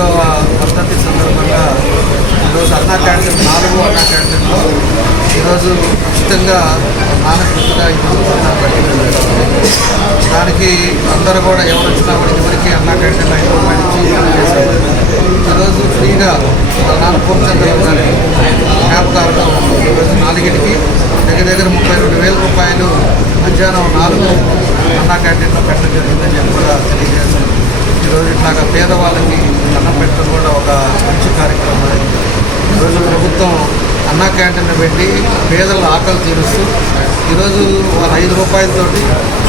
5వ వర్ధంతి సందర్భంగా ఈరోజు అన్నా క్యాంటీన్ 4వ అన్నా క్యాంటీన్లో ఈరోజు ఉచితంగా నానకృతిగా ఈరోజు పెట్టింది. దానికి అందరూ కూడా ఎవరు వచ్చినా కూడా ఇదివరకు అన్నా క్యాంటీన్లో 5 రూపాయలు ఇచ్చి చేసేవారు. ఈరోజు ఫ్రీగా నాన్న పూర్ణచంద్రరావు గారి జ్ఞాపకార్థం ఈరోజు 4కి దగ్గర 32,000 రూపాయలు మధ్యాహ్నం 4 అన్నా క్యాంటీన్లో పెట్టడం జరిగిందని చెప్పి కూడా తెలియజేశారు. ఈరోజు ఇట్లాగా పేదవాళ్ళకి అన్నం పెట్టడం కూడా ఒక మంచి కార్యక్రమం. ఈరోజు ప్రభుత్వం అన్నా క్యాంటీన్ పెట్టి పేదల ఆకలి తీరుస్తూ ఈరోజు వాళ్ళ 5 రూపాయలతోటి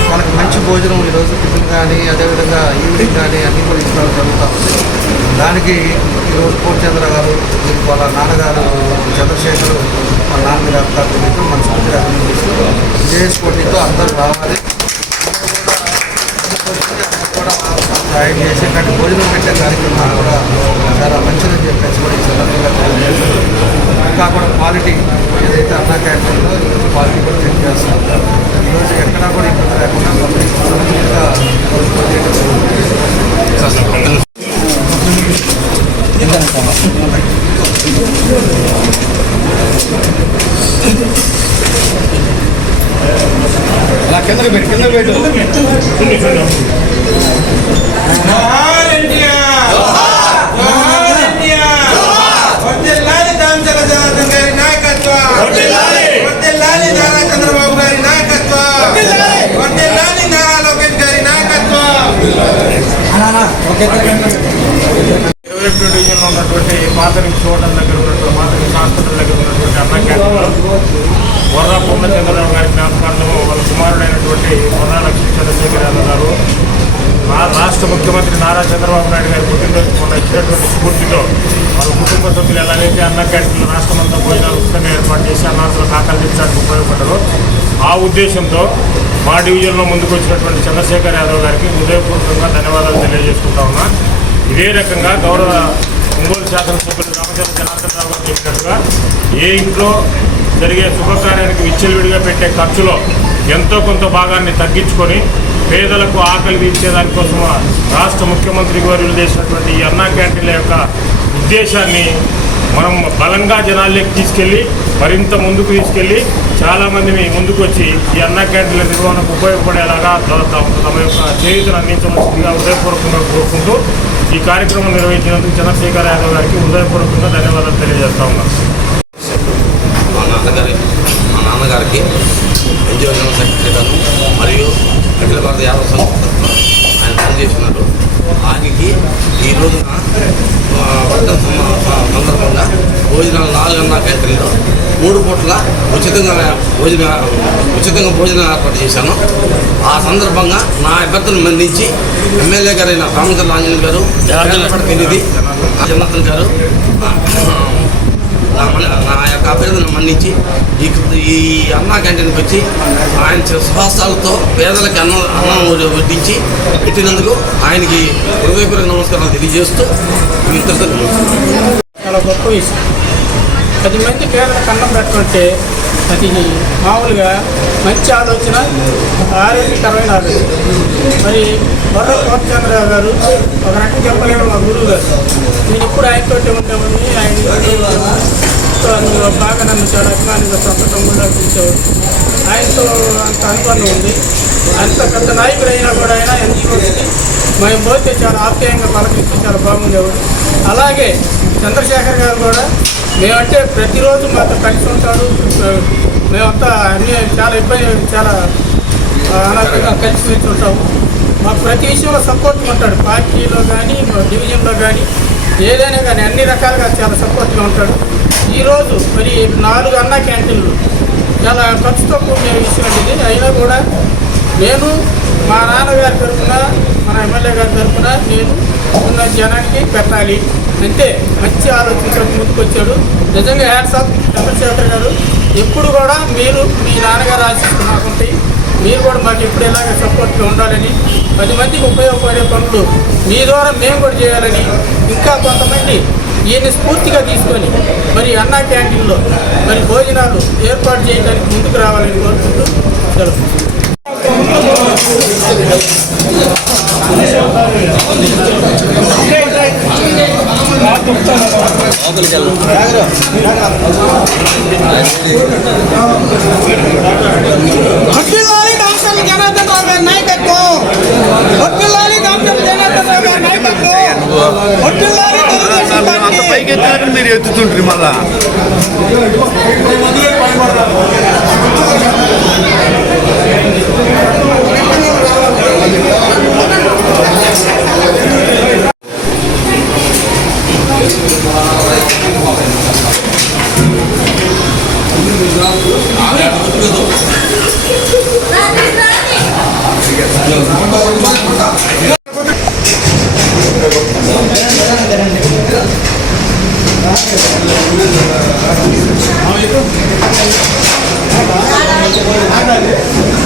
వాళ్ళకి మంచి భోజనం ఈరోజు టిఫిన్ కానీ అదేవిధంగా ఈవినింగ్ కానీ అన్నీ కూడా ఇవ్వడం జరుగుతూ ఉంది. దానికి ఈరోజు పూర్ణచంద్ర గారు వాళ్ళ నాన్నగారు చంద్రశేఖర్ వాళ్ళ నాన్న జ్ఞాపకార్థం మనస్ఫూర్తిగా అభినందిస్తూ విజయస్ఫూర్తితో అందరూ రావాలి, కూడా సహాయం చేసి కానీ భోజనం పెట్టే కార్యక్రమాలు కూడా చాలా మంచిదని చెప్పేసి కూడా ఈ సందర్భంగా తెలియజేస్తారు. ఇంకా కూడా క్వాలిటీ ఏదైతే అన్నా క్యాంటీన్లో ఈరోజు క్వాలిటీ కూడా చెక్ చేస్తారు. ఈరోజు ఎక్కడా కూడా ఇబ్బంది లేకుండా పబ్లిక్ సమస్యగా కింద పెట్టు చంద్రబాబు గారి నాయకత్వం, నారా లోకేష్ గారి నాయకత్వం. 21 డివిజన్లో ఉన్నటువంటి మాతరికి హోటల్ దగ్గర ఉన్నటువంటి మాతరికి హాస్పిటల్ దగ్గర ఉన్నటువంటి అన్నా క్యాంటీన్లో వర్రా పూర్ణచంద్రరావు గారి జ్ఞాపకార్థము వాళ్ళ కుమారుడైనటువంటి వర్రా లక్ష్మీ చంద్రశేఖర్ యాదవ్ గారు రాష్ట్ర ముఖ్యమంత్రి నారా చంద్రబాబు నాయుడు గారి పుట్టినరోజు మొన్న ఇచ్చినటువంటి స్ఫూర్తితో వాళ్ళ కుటుంబ సభ్యులు ఎలాగైతే అన్నా క్యాంటీన్లు రాష్ట్రమంతా భోజనాలు ఉచితంగా ఏర్పాటు చేసి అన్నార్థులకు ఆకలి తీర్చడానికి ఉపయోగపడ్డారో ఆ ఉద్దేశంతో మా డివిజన్లో ముందుకు వచ్చినటువంటి చంద్రశేఖర్ యాదవ్ గారికి హృదయపూర్వకంగా ధన్యవాదాలు తెలియజేసుకుంటా ఉన్నా. ఇదే రకంగా గౌరవ ఒంగోలు శాసనసభ్యులు రామచంద్ర జనార్దన్ రావు గారు చెప్పినట్టుగా ఏ ఇంట్లో జరిగే శుభకార్యానికి విచ్చలవిడిగా పెట్టే ఖర్చులో ఎంతో కొంత భాగాన్ని తగ్గించుకొని పేదలకు ఆకలి తీర్చేదానికోసం రాష్ట్ర ముఖ్యమంత్రి వర్యులు చేసినటువంటి ఈ అన్నా క్యాంటీన్ల యొక్క ఉద్దేశాన్ని మనం బలంగా జనాల్లోకి తీసుకెళ్ళి మరింత ముందుకు తీసుకెళ్ళి చాలామందిని ముందుకు వచ్చి ఈ అన్నా క్యాంటీన్ల నిర్వహణకు ఉపయోగపడేలాగా తమ యొక్క చేయూతను అందించవలసిందిగా హృదయపూర్వకంగా కోరుకుంటూ ఈ కార్యక్రమం నిర్వహించినందుకు చంద్రశేఖర్ యాదవ్ గారికి హృదయపూర్వకంగా ధన్యవాదాలు తెలియజేస్తా ఉన్నాను. మా నాన్నగారికి ఎన్జిఓ జనరల్ సెక్రటరీగాను మరియు అఖిల భారత యాదవ సంఘం ఆయన పనిచేస్తున్నారు. ఆయనకి ఈ రోజున వర్ధంతి సందర్భంగా భోజనాలు 4 అన్నా క్యాంటీన్లో 3 పూట్ల ఉచితంగా భోజనం ఏర్పాటు చేశాను. ఆ సందర్భంగా నా అభ్యర్థులను మందించి ఎమ్మెల్యే గారైన రామచంద్ర ఆంజనేయులు గారు, పెన్నిది జనార్దన్ గారు నా యొక్క అభ్యర్థులను మన్నించి ఈ అన్నా క్యాంటీన్కి వచ్చి ఆయన స్వహస్తాలతో పేదలకి అన్నం వడ్డించి పెట్టినందుకు ఆయనకి హృదయపూర్వక నమస్కారాలు తెలియజేస్తూ చాలా గొప్ప విషయం. 10 మంది పేదలకు అన్నం పెట్టమంటే అది మామూలుగా మంచి ఆలోచన, ఆరోగ్యకరమైన ఆలోచన. మరి వర్రా పూర్ణచంద్రరావు గారు ఒక రకంగా చెప్పలేము మా గురువు గారు. నేను ఇప్పుడు ఆయనతోటి ఉంటామని ఆయన బాగా నన్ను చాలా అభిమానంగా సంతకం కూడా పిలిచేవాడు. ఆయనతో అంత అనుబంధం ఉంది. అంత పెద్ద నాయకుడు అయినా కూడా ఆయన ఎన్జిఓకి మేము పోతే చాలా ఆప్యాయంగా పలకరించి చాలా బాగుండేవాడు. అలాగే చంద్రశేఖర్ గారు కూడా మేమంటే ప్రతిరోజు మాతో కలిసి ఉంటాడు. మేమంతా అన్నీ చాలా ఇబ్బంది, చాలా అనాథంగా కలిసి ఉంటాము. మాకు ప్రతి విషయంలో సపోర్ట్గా ఉంటాడు. పార్టీలో కానీ డివిజన్లో కానీ ఏదైనా కానీ అన్ని రకాలుగా చాలా సపోర్ట్గా ఉంటాడు. ఈరోజు మరి 4 అన్నా క్యాంటీన్లు చాలా ఖర్చుతో కూడిన విషయం ఇది. అయినా కూడా నేను మా నాన్నగారి తరఫున, మన ఎమ్మెల్యే గారి తరఫున నేను ఉన్న జనానికి పెట్టాలి అంటే మంచి ఆలోచించడం ముందుకొచ్చాడు. నిజంగా హ్యాట్స్ ఆఫ్ చంద్రశేఖర్ గారు. ఎప్పుడు కూడా మీరు మీ నాన్నగారు ఆశిస్తూ మాకుంటాయి. మీరు కూడా మాకు ఎప్పుడు ఇలాగే సపోర్ట్గా ఉండాలని, 10 మందికి ఉపయోగపడే పనులు మీ ద్వారా మేము కూడా చేయాలని, ఇంకా కొంతమంది ఈయన స్ఫూర్తిగా తీసుకొని మరి అన్నా క్యాంటీన్లో మరి భోజనాలు ఏర్పాటు చేయడానికి ముందుకు రావాలని కోరుకుంటూ సెలవు. వర్ధిల్లాలి దామచర్ల జనార్దన్ రావు గారి నాయకత్వం. వర్ధిల్లాలి దామచర్ల జనార్దన్ రావు గారి నాయకత్వం. వర్ధిల్లాలి తెలుగుదేశం పార్టీ. పైకి ఎత్తారని మీరు ఎత్తుతుంటారు మళ్ళా.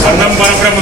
అన్నం పరబ్రహ్మ